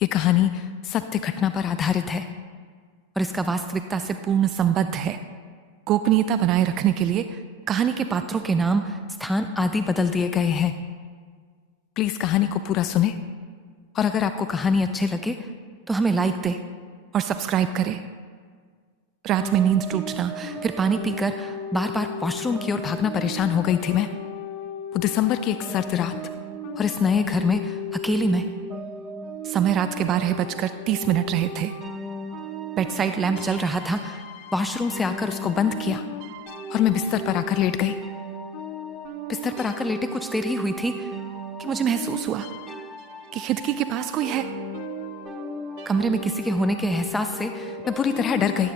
ये कहानी सत्य घटना पर आधारित है और इसका वास्तविकता से पूर्ण संबद्ध है। गोपनीयता बनाए रखने के लिए कहानी के पात्रों के नाम, स्थान आदि बदल दिए गए हैं। प्लीज कहानी को पूरा सुने और अगर आपको कहानी अच्छे लगे तो हमें लाइक दे और सब्सक्राइब करे। रात में नींद टूटना, फिर पानी पीकर बार बार वॉशरूम की ओर भागना परेशान हो गई थी मैं। वो दिसंबर की एक सर्द रात और इस नए घर में अकेली मैं। समय रात के 12:30 रहे थे। बेड साइड लैंप जल रहा था। वॉशरूम से आकर उसको बंद किया और मैं बिस्तर पर आकर लेट गई। बिस्तर पर आकर लेटे कुछ देर ही हुई थी कि मुझे महसूस हुआ कि खिड़की के पास कोई है। कमरे में किसी के होने के एहसास से मैं बुरी तरह डर गई।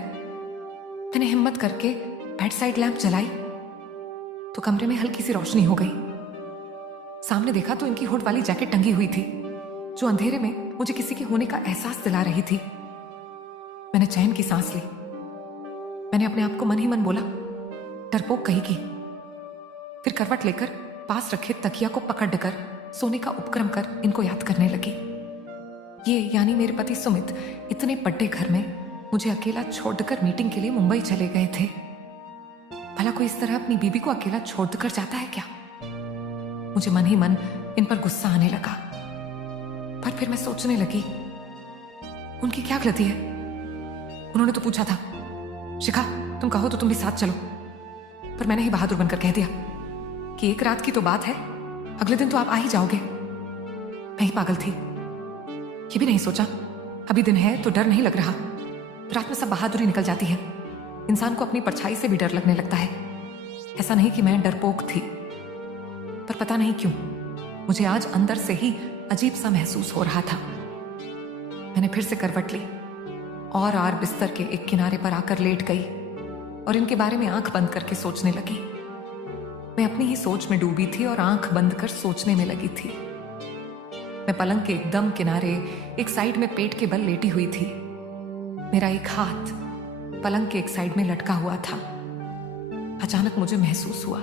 मैंने हिम्मत करके बेड साइड लैंप जलाई तो कमरे में हल्की सी रोशनी हो गई। सामने देखा तो इनकी हुड वाली जैकेट टंगी हुई थी जो अंधेरे में मुझे किसी के होने का एहसास दिला रही थी। मैंने चैन की सांस ली। मैंने अपने आप को मन ही मन बोला, डरपोक कहेगी। फिर करवट लेकर पास रखे तकिया को पकड़ सोने का उपक्रम कर इनको याद करने लगी। ये यानी मेरे पति सुमित इतने बड़े घर में मुझे अकेला छोड़कर मीटिंग के लिए मुंबई चले गए थे। भला कोई इस तरह अपनी बीबी को अकेला छोड़कर जाता है क्या? मुझे मन ही मन इन पर गुस्सा आने लगा। पर फिर मैं सोचने लगी, उनकी क्या गलती है? उन्होंने तो पूछा था, शिखा तुम कहो तो तुम भी साथ चलो। पर मैंने ही बहादुर बनकर कह दिया कि एक रात की तो बात है, अगले दिन तो आप आ ही जाओगे। मैं ही पागल थी। ये भी नहीं सोचा अभी दिन है तो डर नहीं लग रहा। रात में सब बहादुरी निकल जाती है। इंसान को अपनी परछाई से भी डर लगने लगता है। ऐसा नहीं कि मैं डरपोक थी, पर पता नहीं क्यों मुझे आज अंदर से ही अजीब सा महसूस हो रहा था। मैंने फिर से करवट ली और आर बिस्तर के एक किनारे पर आकर लेट गई और इनके बारे में आंख बंद करके सोचने लगी। मैं अपनी ही सोच में डूबी थी और आंख बंद कर सोचने में लगी थी। मैं पलंग के एकदम किनारे एक साइड में पेट के बल लेटी हुई थी। मेरा एक हाथ पलंग के एक साइड में लटका हुआ था। अचानक मुझे महसूस हुआ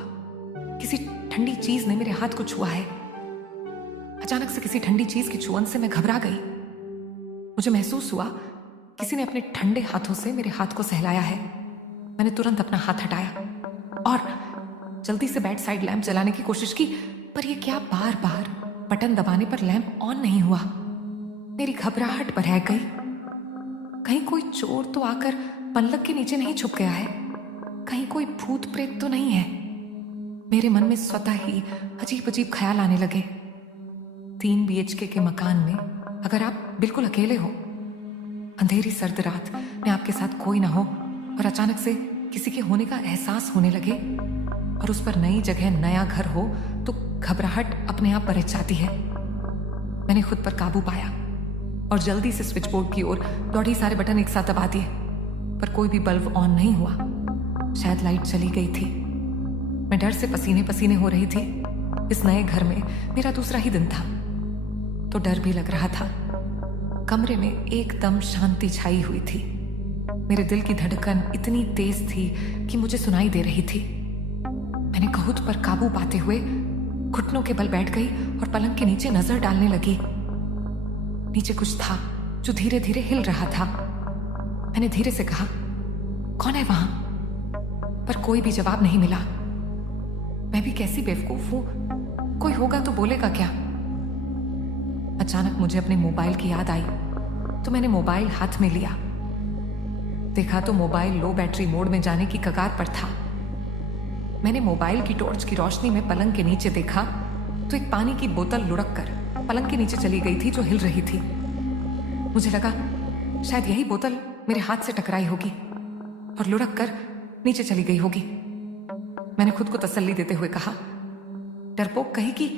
किसी ठंडी चीज ने मेरे हाथ को छुआ है। अचानक से किसी ठंडी चीज की छुअन से मैं घबरा गई। मुझे महसूस हुआ किसी ने अपने ठंडे हाथों से मेरे हाथ को सहलाया है। मैंने तुरंत अपना हाथ हटाया और जल्दी से बेड साइड लैंप जलाने की कोशिश की, पर यह क्या बार बार बटन दबाने पर लैंप ऑन नहीं हुआ। मेरी घबराहट बढ़ गई। कहीं कोई चोर तो आकर पलंग के नीचे नहीं छुप गया है? कहीं कोई भूत प्रेत तो नहीं है? मेरे मन में स्वतः ही अजीब अजीब ख्याल आने लगे। 3 BHK के मकान में अगर आप बिल्कुल अकेले हो, अंधेरी सर्द रात में आपके साथ कोई ना हो और अचानक से किसी के होने का एहसास होने लगे और उस पर नई जगह, नया घर हो तो घबराहट अपने आप बरस जाती है। मैंने खुद पर काबू पाया और जल्दी से स्विच बोर्ड की ओर दौड़ी। सारे बटन एक साथ दबा दिए पर कोई भी बल्ब ऑन नहीं हुआ। शायद लाइट चली गई थी। मैं डर से पसीने पसीने हो रही थी। इस नए घर में मेरा दूसरा ही दिन था तो डर भी लग रहा था। कमरे में एकदम शांति छाई हुई थी। मेरे दिल की धड़कन इतनी तेज थी कि मुझे सुनाई दे रही थी। मैंने घुट पर काबू पाते हुए घुटनों के बल बैठ गई और पलंग के नीचे नजर डालने लगी। नीचे कुछ था जो धीरे धीरे हिल रहा था। मैंने धीरे से कहा, कौन है वहां? पर कोई भी जवाब नहीं मिला। मैं भी कैसी बेवकूफ हूं, कोई होगा तो बोलेगा क्या? अचानक मुझे अपने मोबाइल की याद आई तो मैंने मोबाइल हाथ में लिया। देखा तो मोबाइल लो बैटरी मोड में जाने की कगार पर था। मैंने मोबाइल की टॉर्च की रोशनी में पलंग के नीचे देखा तो एक पानी की बोतल लुढ़क कर पलंग के नीचे चली गई थी जो हिल रही थी। मुझे लगा शायद यही बोतल मेरे हाथ से टकराई होगी और लुढ़क कर नीचे चली गई होगी। मैंने खुद को तसल्ली देते हुए कहा, डरपोक कहेगी,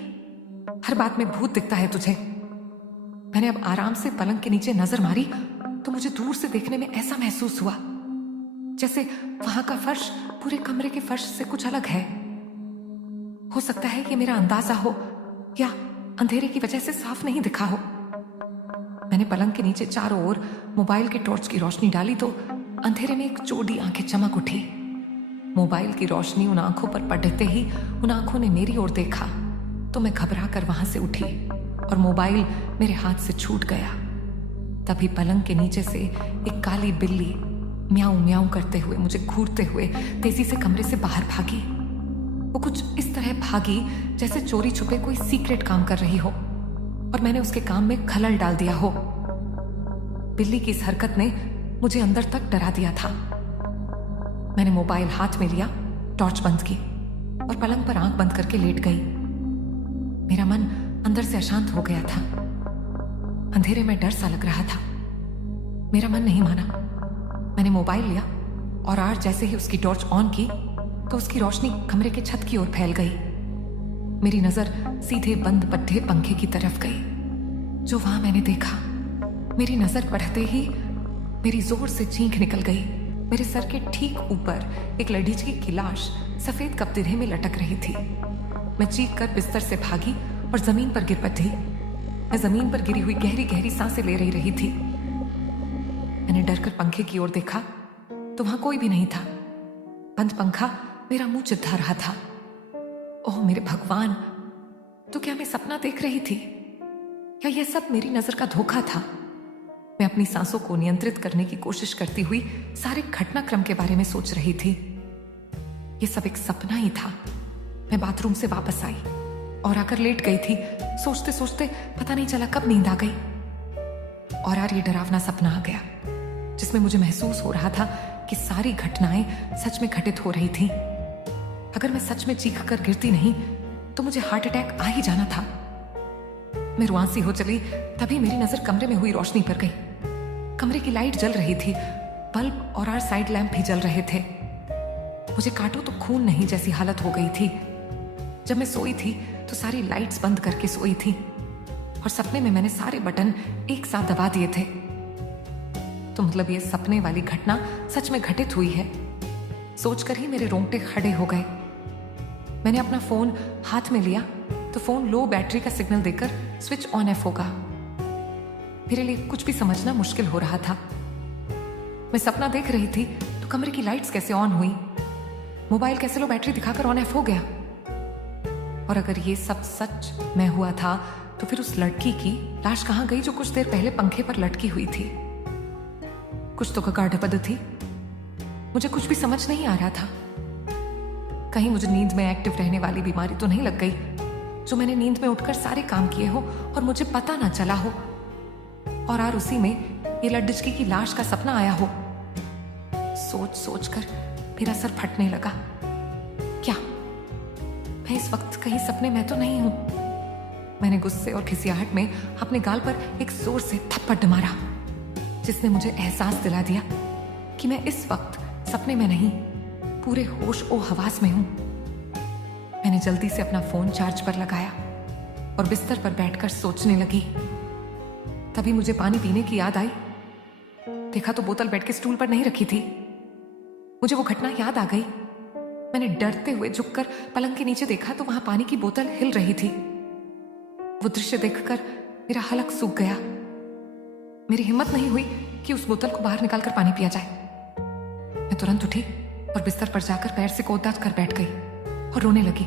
हर बात में भूत दिखता है तुझे। मैंने अब आराम से पलंग के नीचे नजर मारी तो मुझे दूर से देखने में ऐसा महसूस हुआ जैसे वहां का फर्श पूरे कमरे के फर्श से कुछ अलग है। हो सकता है कि मेरा अंदाजा हो या अंधेरे की वजह से साफ नहीं दिखा हो। मैंने पलंग के नीचे चारों ओर मोबाइल के टॉर्च की रोशनी डाली तो अंधेरे में एक चौड़ी आंखें चमक उठी। मोबाइल की रोशनी उन आंखों पर पड़ते ही उन आंखों ने मेरी ओर देखा तो मैं घबरा कर वहां से उठी और मोबाइल मेरे हाथ से छूट गया। तभी पलंग के नीचे से एक काली बिल्ली म्याऊं म्याऊं करते हुए मुझे घूरते हुए तेजी से कमरे से बाहर भागी। वो कुछ इस तरह भागी जैसे चोरी छुपे कोई सीक्रेट काम कर रही हो और मैंने उसके काम में खलल डाल दिया हो। बिल्ली की इस हरकत ने मुझे अंदर तक डरा दिया था। मैंने मोबाइल हाथ में लिया, टॉर्च बंद की और पलंग पर आंख बंद करके लेट गई। मेरा मन अंदर से अशांत हो गया था। अंधेरे में डर सा लग रहा था। मेरा मन नहीं माना। मैंने मोबाइल लिया और आज जैसे ही उसकी टॉर्च ऑन की तो उसकी रोशनी कमरे के छत की ओर फैल गई। मेरी नजर सीधे बंद पट्टे पंखे की तरफ गई। जो वहां मैंने देखा, मेरी नजर पड़ते ही मेरी जोर से चीख निकल गई। मेरे सर के ठीक ऊपर एक लड़ीचकी की लाश सफेद कपड़े में लटक रही थी। मैं चीख कर बिस्तर से भागी और जमीन पर गिर पड़ी। मैं जमीन पर गिरी हुई गहरी गहरी सांसें ले रही थी। मैंने डरकर पंखे की ओर देखा तो वहां कोई भी नहीं था। बंद पंखा मेरा मुंह चिढ़ा रहा था। ओह मेरे भगवान, तो क्या मैं सपना देख रही थी या यह सब मेरी नजर का धोखा था? मैं अपनी सांसों को नियंत्रित करने की कोशिश करती हुई सारे घटनाक्रम के बारे में सोच रही थी। यह सब एक सपना ही था। मैं बाथरूम से वापस आई और आकर लेट गई थी। सोचते सोचते पता नहीं चला कब नींद आ गई और यार ये डरावना सपना आ गया जिसमें मुझे महसूस हो रहा था कि सारी घटनाएं सच में घटित हो रही थी। अगर मैं सच में चीख कर गिरती नहीं तो मुझे हार्ट अटैक आ ही जाना था। मैं रुआंसी हो चली, तभी मेरी नजर कमरे में हुई रोशनी पर गई। कमरे की लाइट जल रही थी, बल्ब और आर साइड लैंप भी जल रहे थे। मुझे काटो तो खून नहीं जैसी हालत हो गई थी। जब मैं सोई थी तो सारी लाइट्स बंद करके सोई थी और सपने में मैंने सारे बटन एक साथ दबा दिए थे। तो मतलब ये सपने वाली घटना सच में घटित हुई है। सोचकर ही मेरे रोंगटे खड़े हो गए। मैंने अपना फोन हाथ में लिया तो फोन लो बैटरी का सिग्नल देकर स्विच ऑन ऑफ होगा। मेरे लिए कुछ भी समझना मुश्किल हो रहा था। मैं सपना देख रही थी तो कमरे की लाइट्स कैसे ऑन हुई, मोबाइल कैसे लो बैटरी दिखाकर ऑन ऑफ हो गया। और अगर ये सब सच में हुआ था तो फिर उस लड़की की लाश कहां गई जो कुछ देर पहले पंखे पर लटकी हुई थी? कुछ तो गड़बड़ थी। मुझे कुछ भी समझ नहीं आ रहा था। कहीं मुझे नींद में एक्टिव रहने वाली बीमारी तो नहीं लग गई जो मैंने नींद में उठकर सारे काम किए हो और मुझे पता ना चला हो। और यार उसी में ये लड्डुचकी की लाश का सपना आया हो। सोच सोच कर मेरा सर फटने लगा। क्या मैं इस वक्त कहीं सपने में तो नहीं हूं? मैंने गुस्से और खिसियाहट में अपने गाल पर एक जोर से थप्पड़ मारा जिसने मुझे एहसास दिला दिया कि मैं इस वक्त सपने में नहीं, पूरे होश ओ हवास में हूं। मैंने जल्दी से अपना फोन चार्ज पर लगाया और बिस्तर पर बैठकर सोचने लगी। तभी मुझे पानी पीने की याद आई। देखा तो बोतल बेड के स्टूल पर नहीं रखी थी। मुझे वो घटना याद आ गई। मैंने डरते हुए झुककर पलंग के नीचे देखा तो वहां पानी की बोतल हिल रही थी। वो दृश्य देखकर मेरा हलक सूख गया। मेरी हिम्मत नहीं हुई कि उस बोतल को बाहर निकालकर पानी पिया जाए। मैं तुरंत उठी और बिस्तर पर जाकर पैर से कोदात कर बैठ गई और रोने लगी।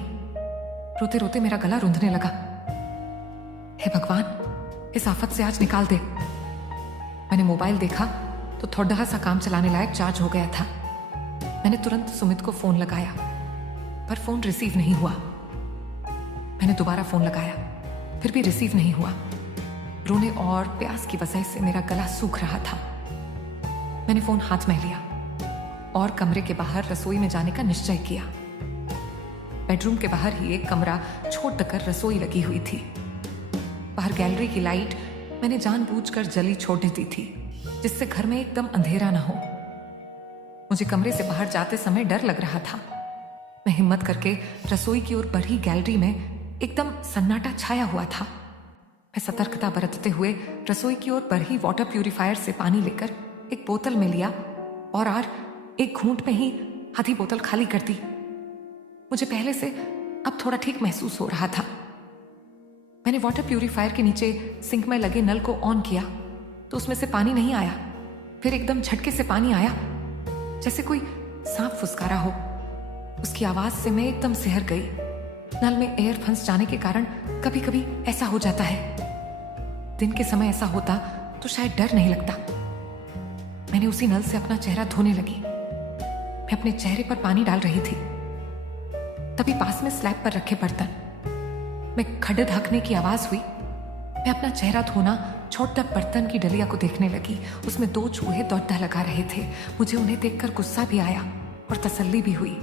रोते रोते मेरा गला रूंधने लगा। हे भगवान, इस आफत से आज निकाल दे। मैंने मोबाइल देखा तो थोड़ा सा काम चलाने लायक चार्ज हो गया था। मैंने तुरंत सुमित को फोन लगाया पर फोन रिसीव नहीं हुआ। मैंने दोबारा फोन लगाया, फिर भी रिसीव नहीं हुआ। रोने और प्यास की वजह से मेरा गला सूख रहा था। मैंने फोन हाथ में लिया और कमरे के बाहर रसोई में जाने का निश्चय किया। बेडरूम के बाहर ही एक कमरा छोड़कर रसोई लगी हुई थी। बाहर गैलरी की लाइट मैंने जानबूझकर जली छोड़ दी थी जिससे घर में एकदम अंधेरा न हो। मुझे कमरे से बाहर जाते समय डर लग रहा था। मैं हिम्मत करके रसोई की ओर बढ़ी। गैलरी में एकदम सन्नाटा छाया हुआ था। मैं सतर्कता बरतते हुए रसोई की ओर बढ़ी। वाटर प्यूरिफायर से पानी लेकर एक बोतल में लिया और एक घूंट में ही आधी बोतल खाली कर दी। मुझे पहले से अब थोड़ा ठीक महसूस हो रहा था। मैंने वाटर प्यूरिफायर के नीचे सिंक में लगे नल को ऑन किया तो उसमें से पानी नहीं आया। फिर एकदम झटके से पानी आया जैसे कोई सांप फुसकारा हो। उसकी आवाज से मैं एकदम सिहर गई। नल में एयर फंस जाने के कारण कभी कभी ऐसा हो जाता है। दिन के समय ऐसा होता तो शायद डर नहीं लगता। मैंने उसी नल से अपना चेहरा धोने लगी। मैं अपने चेहरे पर पानी डाल रही थी, तभी पास में स्लैब पर रखे बर्तन में खड्ड धकने की आवाज हुई। मैं अपना चेहरा धोना छोड़कर बर्तन की डलिया को देखने लगी। उसमें 2 चूहे दौड़ लगा रहे थे। मुझे उन्हें देखकर गुस्सा भी आया और तसल्ली भी हुई।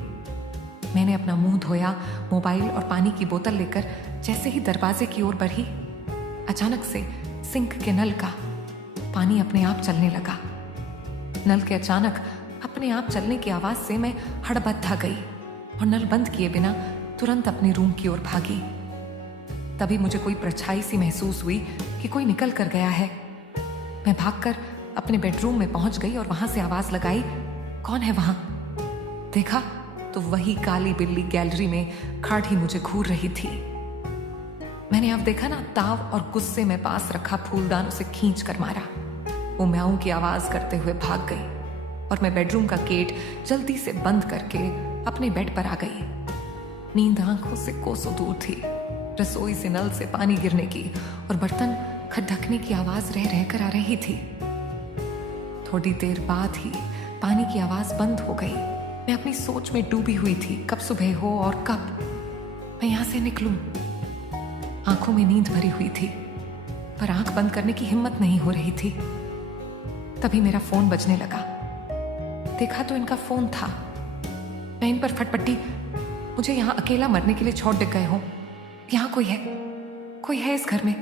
मैंने अपना मुंह धोया, मोबाइल और पानी की बोतल लेकर जैसे ही दरवाजे की ओर बढ़ी, अचानक से सिंक के नल का पानी अपने आप चलने लगा। नल के अचानक अपने आप चलने की आवाज से मैं हड़बड़ा गई और नल बंद किए बिना तुरंत अपने रूम की ओर भागी। तभी मुझे कोई परछाई सी महसूस हुई कि कोई निकल कर गया है। मैं भागकर अपने बेडरूम में पहुंच गई और वहां से आवाज लगाई, कौन है वहां? देखा तो वही काली बिल्ली गैलरी में खड़ी मुझे घूर रही थी। मैंने अब देखा ना, ताव और गुस्से में पास रखा फूलदान उसे खींच कर मारा। वो म्याऊं की आवाज करते हुए भाग गई और मैं बेडरूम का गेट जल्दी से बंद करके अपने बेड पर आ गई। नींद आंखों से कोसों दूर थी। रसोई से नल से पानी गिरने की और बर्तन खटखटने की आवाज रह रहकर आ रही थी। थोड़ी देर बाद ही पानी की आवाज बंद हो गई। मैं अपनी सोच में डूबी हुई थी, कब सुबह हो और कब मैं यहां से निकलूं। आंखों में नींद भरी हुई थी, पर आंख बंद करने की हिम्मत नहीं हो रही थी। तभी मेरा फोन बजने लगा। देखा तो इनका फोन था। मैं इन पर फटपटी, मुझे यहां अकेला मरने के लिए छोड़ दे गए हो। यहां कोई है इस घर में।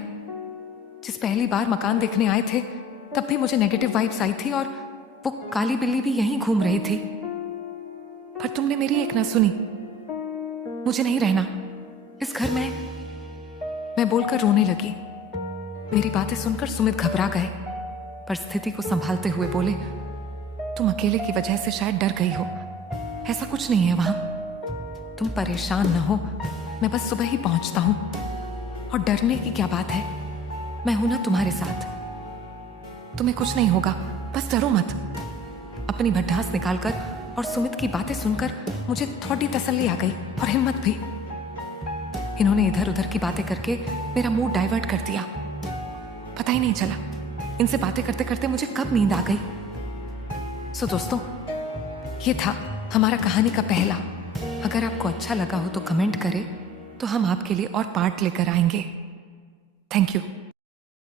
जिस पहली बार मकान देखने आए थे तब भी मुझे नेगेटिव वाइब्स आई थी और वो काली बिल्ली भी यहीं घूम रही थी, पर तुमने मेरी एक ना सुनी। मुझे नहीं रहना इस घर में। मैं बोलकर रोने लगी। मेरी बातें सुनकर सुमित घबरा गए, पर स्थिति को संभालते हुए बोले, तुम अकेले की वजह से शायद डर गई हो। ऐसा कुछ नहीं है वहां, तुम परेशान न हो। मैं बस सुबह ही पहुंचता हूं और डरने की क्या बात है, मैं हूं ना तुम्हारे साथ। तुम्हें कुछ नहीं होगा, बस डरो मत। अपनी भड्डास निकालकर और सुमित की बातें सुनकर मुझे थोड़ी तसल्ली आ गई और हिम्मत भी। इन्होंने इधर उधर की बातें करके मेरा मूड डाइवर्ट कर दिया। पता ही नहीं चला इनसे बातें करते करते मुझे कब नींद आ गई। सो दोस्तों, ये था हमारा कहानी का पहला। अगर आपको अच्छा लगा हो तो कमेंट करें, तो हम आपके लिए और पार्ट लेकर आएंगे। Thank you.